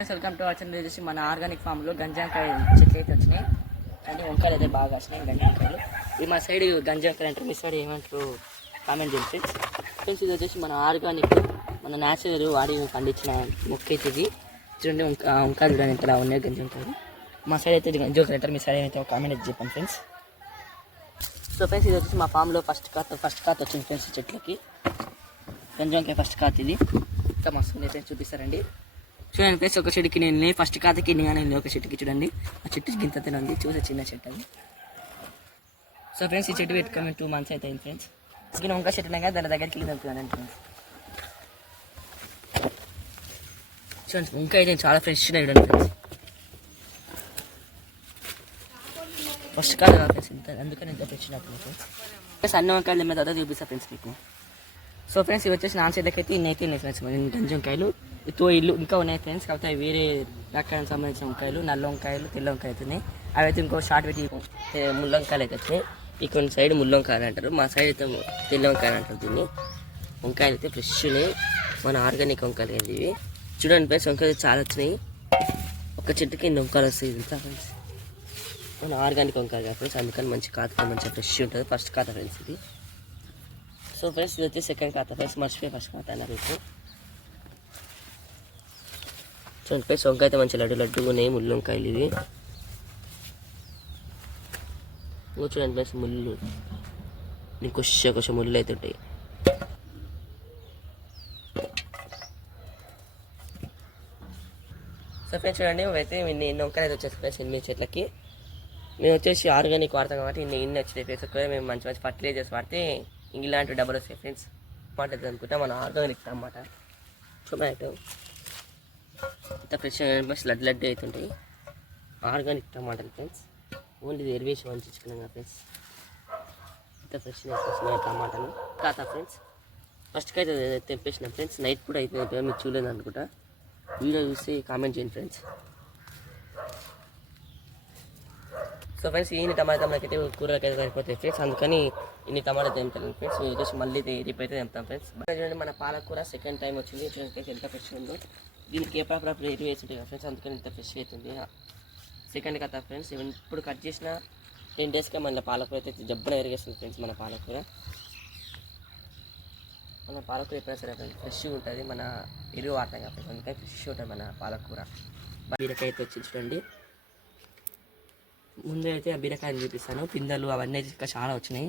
Welcome to our channel. వచ్చేసి మన organic ఫామ్లో గంజాకాయ చెట్లు అయితే వచ్చినాయి, అంటే వంకాయలు అయితే బాగా వచ్చినాయి. గంజాకాయలు ఇది మా సైడ్ గంజాకాయలు అంటారు, మీ సైడ్ ఏమంటారు కామెంట్ చేయండి ఫ్రెండ్స్. ఇది వచ్చేసి మన ఆర్గానిక్, మన న్యాచురల్ వాడి పండించిన మొక్క అయితే ఇది. చూడండి వంకాయలు చూడండి ఎంతలా ఉన్నాయి గంజాకాయలు. మా సైడ్ అయితే గంజాకాయలు అంటారు, మీ సైడ్ అయితే కామెంట్ అయితే చెప్పండి ఫ్రెండ్స్. సో ఫ్రెండ్స్ ఇది వచ్చేసి మా ఫామ్లో ఫస్ట్ కాత వచ్చింది ఫ్రెండ్స్. చెట్లకి గంజాకాయ ఫస్ట్ కాత ఇది ఇంకా మస్తు అయితే చూపిస్తారండి. చూడండి ఫ్రెండ్స్, ఒక చెట్టుకి నేను ఫస్ట్ కాతకి కానీ ఒక చెట్టుకి చూడండి, ఆ చెట్టు గింత ఉంది, చూసే చిన్న చెట్టు అది. సో ఫ్రెండ్స్ ఈ చెట్టు పెట్టుకొని 2 months అయితే అయింది ఫ్రెండ్స్. స్కిన్ వంకాయ చెట్టు ఉన్నాయి కదా, దాని దగ్గరికి వెళ్ళి దొరుకుతున్నాను ఫ్రెండ్స్. చూడండి వంకాయ అయితే చాలా ఫ్రెష్గా చూడండి ఫ్రెండ్స్. ఫస్ట్ కాదు ఫ్రెండ్స్ ఇంత, అందుకని ఇంత ఫ్రెష్ ఫ్రెండ్స్. అన్ని వంకాయలు మీద తర్వాత చూపిస్తాను ఫ్రెండ్స్ మీకు. సో ఫ్రెండ్స్ ఇవి వచ్చేసి నాన్ సైడ్లకి అయితే ఇన్ని అయితే ఉన్నాయి ఫ్రెండ్స్. గంజి వంకాయలు ఇల్లు ఇంకా ఉన్నాయి ఫ్రెండ్స్, కాకపోతే వేరే రకానికి సంబంధించిన వంకాయలు, నల్ల వంకాయలు, తెల్ల వంకాయలు అవుతున్నాయి. అవి అయితే ఇంకో షార్ట్ పెట్టి ముళ్ళ వంకాయలు అయితే వచ్చినాయి. ఈ కొన్ని సైడ్ ముళ్ళ వంకాయలు అంటారు, మా సైడ్ అయితే తెల్ల వంకాయలు అంటారు దీన్ని. వంకాయలు అయితే ఫ్రెష్ ఉన్నాయి, మన ఆర్గానిక్ వంకాయలు అయితే ఇవి. చూడండి ఫ్రెండ్స్ వంకాయలు చాలా వచ్చినాయి, ఒక చెట్టుకి ఎన్ని వంకాయలు వస్తాయి ఇంత ఫ్రెండ్స్. మన ఆర్గానిక్ వంకాయలు కదా ఫ్రెండ్స్, అందుకని మంచి కాత మంచిగా ఫ్రెష్ ఉంటుంది. ఫస్ట్ కాత ఫ్రెండ్స్ ఇది. సో ఫ్రెండ్స్ ఇది వచ్చి సెకండ్ ఖాతా ఫ్రెండ్స్, మర్చిపోయి ఫస్ట్ ఖాతా అన్నారు మీకు. చూడండి ఫ్రెండ్స్ వంకాయ అయితే మంచి లడ్డుగా ఉన్నాయి, ముళ్ళు వంకాయలు ఇవి. చూడండి ఫ్రెండ్స్ ముళ్ళు కొంచెం ముళ్ళు అయితే ఉంటాయి. సో ఫ్రెండ్స్ చూడండి అయితే ఎన్ని వంకాయలు అయితే వచ్చేసి ఫ్రెండ్స్ 8 చెట్లకి. మేము వచ్చేసి ఆర్గానిక్ వాడతాం కాబట్టి ఇన్ని వచ్చినాయి ఫ్రెండ్స్. ఒకవేళ మేము మంచి ఫర్టిలైజర్స్ వాడితే ఇలాంటి డబ్బులు వస్తాయి ఫ్రెండ్స్. టమాటా అనుకుంటా మన ఆర్గానిక్ టమాటా, టొమాటో ఇంత ఫ్రెష్ లడ్డు అవుతుంటాయి. ఆర్గానిక్ టమాటాలు ఫ్రెండ్స్, ఓన్లీ ఇది ఎరివేసి వంచుకున్నాం కదా ఫ్రెండ్స్. ఇంత ఫ్రెష్నెస్ వస్తున్నాయి టమాటాలు. కాతా ఫ్రెండ్స్ ఫస్ట్కి అయితే తెంపేసిన ఫ్రెండ్స్, నైట్ కూడా అయిపోయింది, మీరు చూడలేదు అనుకుంటా. వీడియో చూసి కామెంట్ చేయండి ఫ్రెండ్స్. సో ఫ్రెండ్స్ ఇన్ని టమాటా మనకైతే కూరలకి అయితే సరిపోతాయి ఫ్రెండ్స్, అందుకని ఇన్ని టమాటా తెంపుతాను ఫ్రెండ్స్. వచ్చేసి మళ్ళీ రేపు అయితే తెంపుతాం ఫ్రెండ్స్. చూడండి మన పాలకూర సెకండ్ టైం వచ్చింది, చూడండి ఎంత ఫ్రెష్ ఉందో. దీనికి ఎప్పుడప్పుడు ఎరువు వేస్తుంటాయి కదా ఫ్రెండ్స్, అందుకని ఇంత ఫ్రెష్ అవుతుంది. సెకండ్ కథ ఫ్రెండ్స్, ఇప్పుడు కట్ చేసిన 10 daysకే మళ్ళీ పాలకూర అయితే జబ్బున ఎరిగేస్తుంది ఫ్రెండ్స్. మన పాలకూర ఎప్పుడైనా సరే ఫ్రెష్గా ఉంటుంది, మన ఎరువు వాడతాం కదా ఫ్రెండ్స్, అందుకని ఫ్రెష్ ఉంటుంది మన పాలకూర. బీరకాయ అయితే వచ్చి చూడండి, ముందు అయితే ఆ బీరకాయలు చూపిస్తాను. పిందెలు అవన్నీ అయితే ఇంకా చాలా వచ్చినాయి.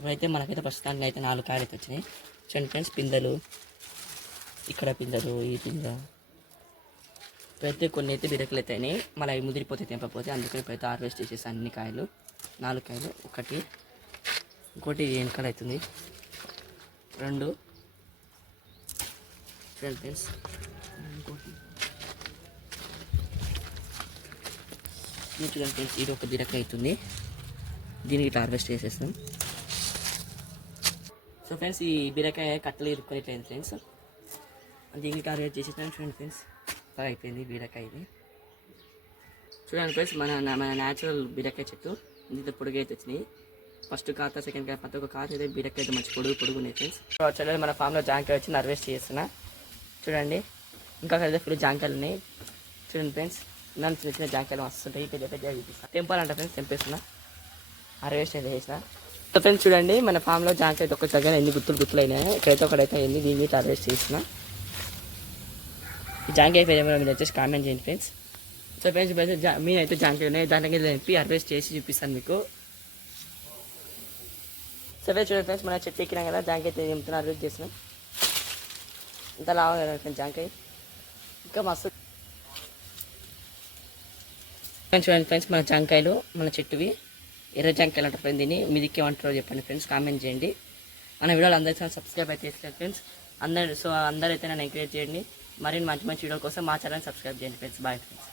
ఇవైతే మనకైతే ప్రస్తుతానికి అయితే 4 కాయలు అయితే వచ్చినాయి. చూడండి ఫ్రెండ్స్ పిందెలు, ఇక్కడ పిందెలు, ఈ పింద. ఇప్పుడైతే కొన్ని అయితే బీరకాయలు అయితే అయినాయి, మళ్ళీ అవి ముదిరిపోతే తెంపపోతే, అందుకని ఇప్పుడైతే హార్వెస్ట్ చేసేసి అన్ని కాయలు 4 కాయలు. ఇంకోటి వెనకాల అవుతుంది 2. చూడండి ఫ్రెండ్స్ ఇంకోటి చూడండి ఫ్రెండ్స్, ఇది ఒక బీరకాయ అవుతుంది, దీనికి ఇట్లా హార్వెస్ట్ చేసేస్తాం. సో ఫ్రెండ్స్ ఈ బీరకాయ కట్టలు ఇరుక్కొనిట్లేదు ఫ్రెండ్స్, దీనికి హార్వెస్ట్ చేసేస్తాను. చూడండి ఫ్రెండ్స్ బాగా అయిపోయింది బీరకాయ ఇది. చూడండి ఫ్రెండ్స్ మన న్యాచురల్ బీరకాయ చెట్టు ఇంత పొడుగు అయితే వచ్చినాయి. ఫస్ట్ కాత సెకండ్ కాత ప్రతి ఒక్క కాత అయితే బీరకాయ అయితే మంచి పొడుగున్నాయి ఫ్రెండ్స్. చూడండి మన ఫామ్లో జాంకాయ వచ్చి హార్వెస్ట్ చేస్తున్నా. చూడండి ఇంకా అయితే ఫుల్ జాంకాయలు ఉన్నాయి. చూడండి ఫ్రెండ్స్ నన్ను చిన్న చిన్న జాంకాయలు వస్తుంటాయి, పెద్ద చూపిస్తాను. తెంపాలంట ఫ్రెండ్స్, తెంపేస్తున్నా, హార్వెస్ట్ అయితే చేసిన. సో ఫ్రెండ్స్ చూడండి మన ఫామ్లో జాంకాయ అయితే ఒక దగ్గర ఎన్ని గుత్తులు అయినాయి, ఇక్కడైతే ఒకడైతే ఎన్ని దీన్ని హార్వెస్ట్ చేసిన. ఈ జాంకాయ పేరు మీరు వచ్చేసి కామెంట్ చేయండి ఫ్రెండ్స్. సో ఫ్రెండ్స్ మీరైతే జాంకాయ ఉన్నాయి, దానికి తెంపి హార్వెస్ట్ చేసి చూపిస్తాను మీకు. సో ఫ్రెండ్స్ చూడండి ఫ్రెండ్స్ మన చెట్టు ఎక్కినాం కదా, జాంకాయ అయితే తెంపుతున్నా, హార్వెస్ట్ చేసినాం. ఇంత లాగా ఫ్రెండ్స్ జాంకాయ ఇంకా మస్తు. చూడండి ఫ్రెండ్స్ మన జాంకాయలు మన చెట్టువి ఎర్ర జాంకాయలు అంటారు ఫ్రెండ్స్, దీన్ని మీదికి ఏమంటారో చెప్పండి ఫ్రెండ్స్, కామెంట్ చేయండి. మన వీడియోలు అందరికీ సబ్స్క్రైబ్ అయితే చేసుకోండి ఫ్రెండ్స్. అందరూ అయితే నన్ను ఎంకరేజ్ చేయండి. మరిన్ని మంచి వీడియోల కోసం మా ఛానల్ సబ్స్క్రైబ్ చేయండి ఫ్రెండ్స్. Bye friends.